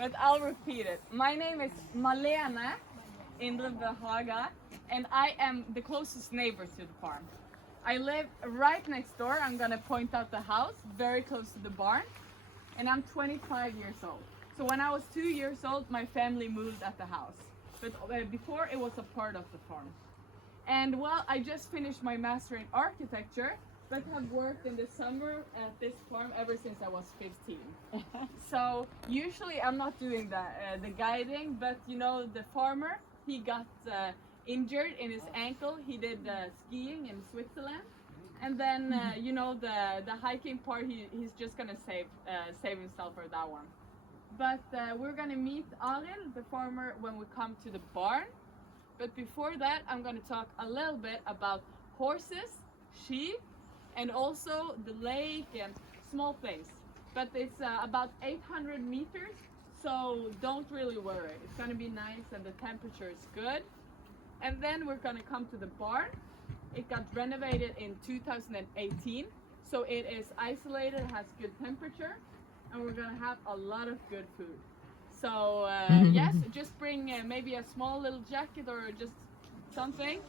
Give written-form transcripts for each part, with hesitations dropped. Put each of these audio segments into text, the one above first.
but I'll repeat it. My name is Malene Indre Haga, and I am the closest neighbor to the farm. I live right next door. I'm gonna point out the house, very close to the barn, and I'm 25 years old. So when I was 2 years old, my family moved at the house, but before it was a part of the farm. And well, I just finished my master in architecture, but have worked in the summer at this farm ever since I was 15. So usually I'm not doing the guiding, but you know, the farmer, he got injured in his ankle. He did skiing in Switzerland, and then you know, the hiking part, he's just gonna save himself for that one. But we're gonna meet Arild, the farmer, when we come to the barn. But before that, I'm gonna talk a little bit about horses, sheep, and also the lake and small things. But it's about 800 meters, so don't really worry. It's gonna be nice and the temperature is good. And then we're gonna come to the barn. It got renovated in 2018, so it is isolated, has good temperature, and we're gonna have a lot of good food. So yes, just bring maybe a small little jacket or just something,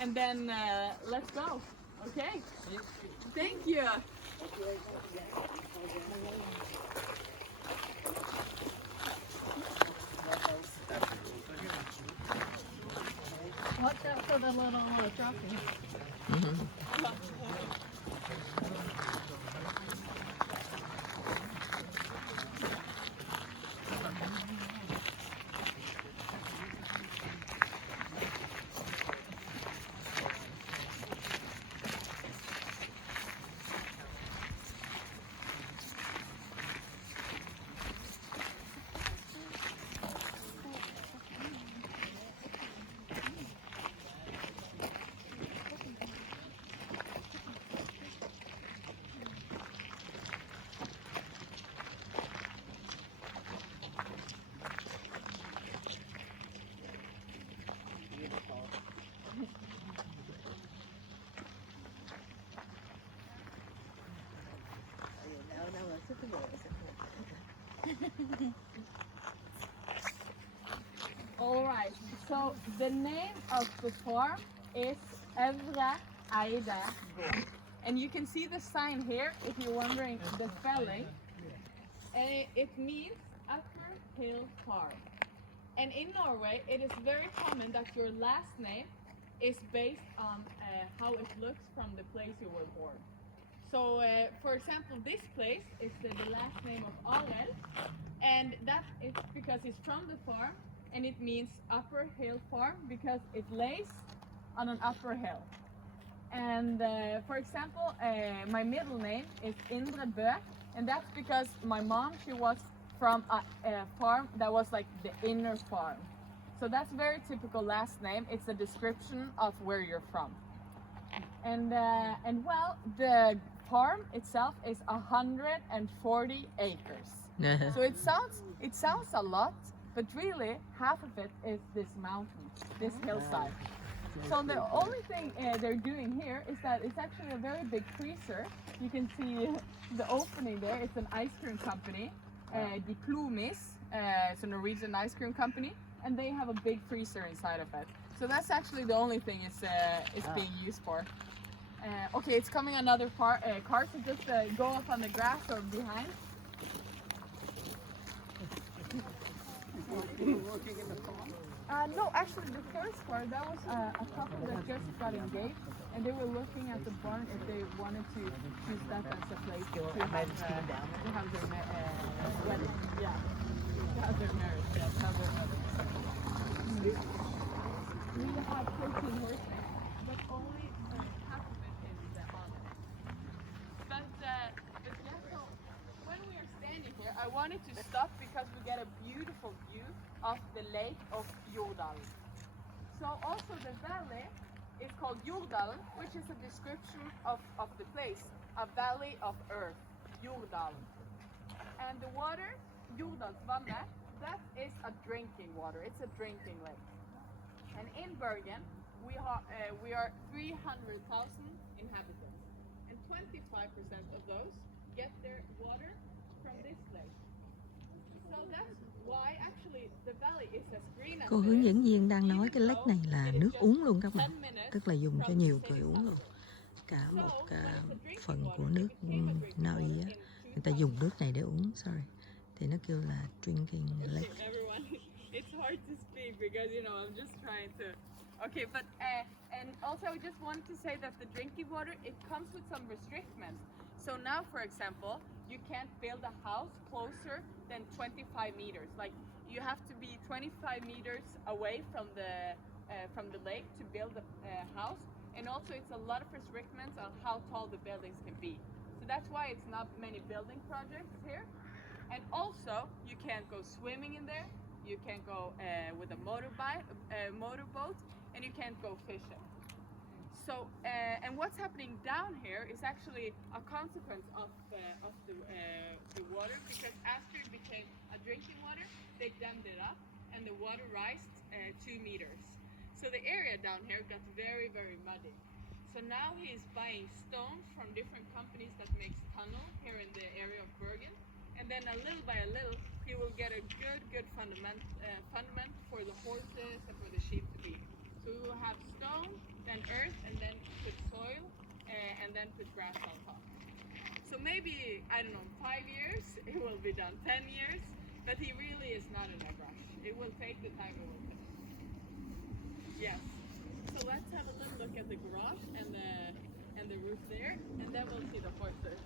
and then let's go. Okay? Thank you. Watch out for the little dropping. All right. So the name of the farm is Evre Eide Gård. And you can see the sign here if you're wondering the spelling. It means Upper Hill Farm. And in Norway, it is very common that your last name is based on how it looks from the place you were born. So, for example, this place is the last name of Arild, and that is because it's from the farm, and it means Upper Hill Farm because it lays on an upper hill. And for example, my middle name is Indre Bø, and that's because my mom, she was from a farm that was like the inner farm. So that's very typical last name. It's a description of where you're from. And well, the farm itself is 140 acres. So it sounds a lot, but really half of it is this mountain, this hillside. So the only thing they're doing here is that it's actually a very big freezer. You can see the opening there. It's an ice cream company, Diplomis, it's a Norwegian ice cream company, and they have a big freezer inside of it. So that's actually the only thing it's being used for. Okay, it's coming another car, so just go up on the grass or behind. No, actually the first part, that was a couple that just got engaged, and they were looking at the barn if they wanted to use that as a place to have their wedding. Yeah, to have their marriage, yeah, to have their wedding. We have 14 horses, but only half of it is on it. But yeah, so when we are standing here, I wanted to stop because we get a beautiful view of the lake of Jordalen. So also the valley is called Jordalen, which is a description of the place, a valley of earth, Jordalen. And the water, Jordalsvannet, that is a drinking water. It's a drinking lake. And in Bergen, we are 300,000 inhabitants, and 25% of those get their water from this lake. So that's why the valley is as green as Cô it hướng is, dẫn viên đang nói even cái lake though này là it is nước just uống luôn các 10 bạn, minutes tức là dùng cho from the nhiều city người uống luôn. center. Cả So, một when it's a drinking phần water, của it nước became a drinking Na Uy water á, in người ta dùng 2000. nước này để uống, sorry. Thì nó kêu là drinking lake. Okay, everyone, it's hard to speak because I'm just trying to. Okay, but and also I just wanted to say that the drinking water, it comes with some restrictions. So now, for example, you can't build a house closer than 25 meters. Like you have to be 25 meters away from the lake to build a house. And also, it's a lot of restrictions on how tall the buildings can be. So that's why it's not many building projects here. And also, you can't go swimming in there. You can't go with a motorboat, and you can't go fishing. So, and what's happening down here is actually a consequence of the water, because after it became a drinking water, they dammed it up, and the water rised 2 meters. So the area down here got very, very muddy. So now he's buying stones from different companies that makes tunnel here in the area of Bergen. And then a little by a little, he will get a good fundament for the horses and for the sheep to be. So we will have stone, then earth, and then put soil, and then put grass on top. So maybe, I don't know, 5 years, it will be done, 10 years, but he really is not in a rush. It will take the time it will take. Yes. So let's have a little look at the garage and the roof there, and then we'll see the horses.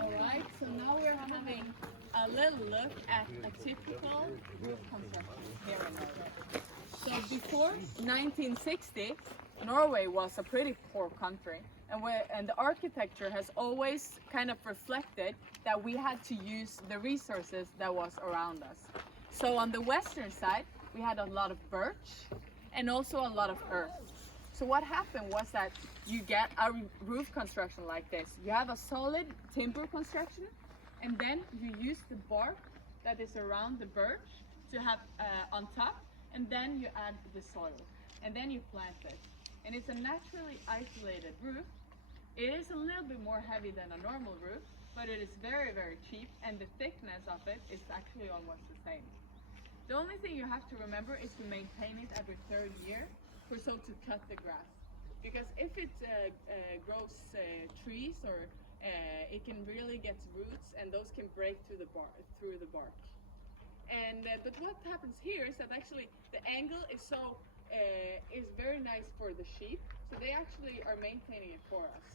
Alright, so now we're having a little look at a typical roof construction here in Norway. So before 1960, Norway was a pretty poor country, and the architecture has always kind of reflected that we had to use the resources that was around us. So on the western side, we had a lot of birch and also a lot of earth. So what happened was that you get a roof construction like this. You have a solid timber construction, and then you use the bark that is around the birch to have on top, and then you add the soil, and then you plant it. And it's a naturally isolated roof. It is a little bit more heavy than a normal roof, but it is very, very cheap, and the thickness of it is actually almost the same. The only thing you have to remember is to maintain it every third year, so to cut the grass. Because if it grows trees, or it can really get roots, and those can break through the bark. And but what happens here is that actually the angle is very nice for the sheep, so they actually are maintaining it for us.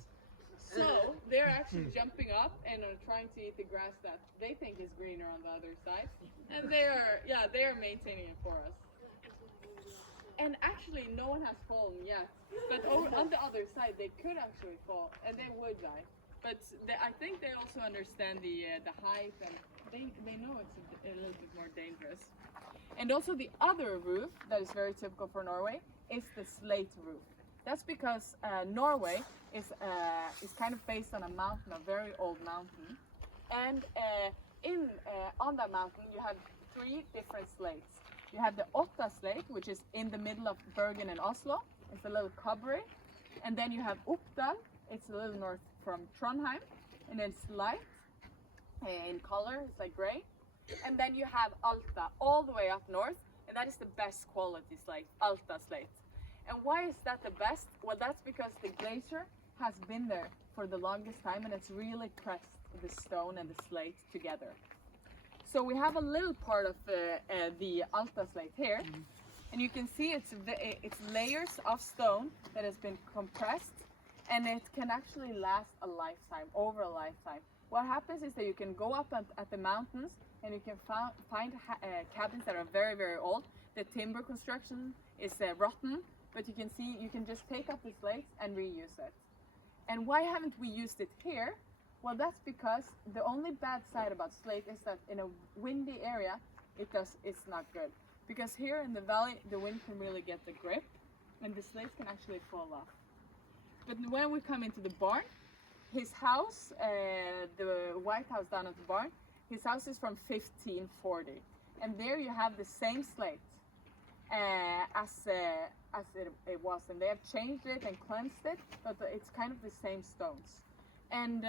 So they're actually jumping up and are trying to eat the grass that they think is greener on the other side, and they are maintaining it for us. And actually, no one has fallen yet. But on the other side, they could actually fall, and they would die. But I think they also understand the height, and they know it's a little bit more dangerous. And also the other roof that is very typical for Norway is the slate roof. That's because Norway is kind of based on a mountain, a very old mountain. And on that mountain, you have 3 different slates. You have the Otta slate, which is in the middle of Bergen and Oslo. It's a little cobbery. And then you have Oppdal. It's a little north from Trondheim. And it's light in color. It's like gray. And then you have Alta all the way up north. And that is the best quality slate, Alta slate. And why is that the best? Well, that's because the glacier has been there for the longest time, and it's really pressed the stone and the slate together. So we have a little part of the Alta slate here, and you can see it's layers of stone that has been compressed, and it can actually last a lifetime, over a lifetime. What happens is that you can go up at the mountains, and you can find cabins that are very, very old. The timber construction is rotten, but you can just take up the slates and reuse it. And why haven't we used it here? Well, that's because the only bad side about slate is that in a windy area, it's not good. Because here in the valley, the wind can really get the grip, and the slates can actually fall off. But when we come into the barn, his house, the White House down at the barn, his house is from 1540, and there you have the same slate as it was, and they have changed it and cleansed it, but it's kind of the same stones. And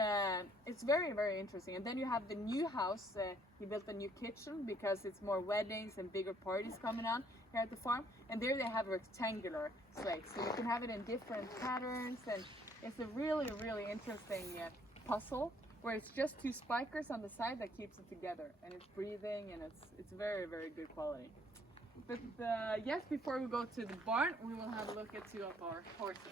it's very, very interesting. And then you have the new house. He built a new kitchen because it's more weddings and bigger parties coming on here at the farm. And there they have rectangular slates, so you can have it in different patterns. And it's a really, really interesting puzzle where it's just two spikers on the side that keeps it together, and it's breathing, and it's very, very good quality. But yes, before we go to the barn, we will have a look at two of our horses.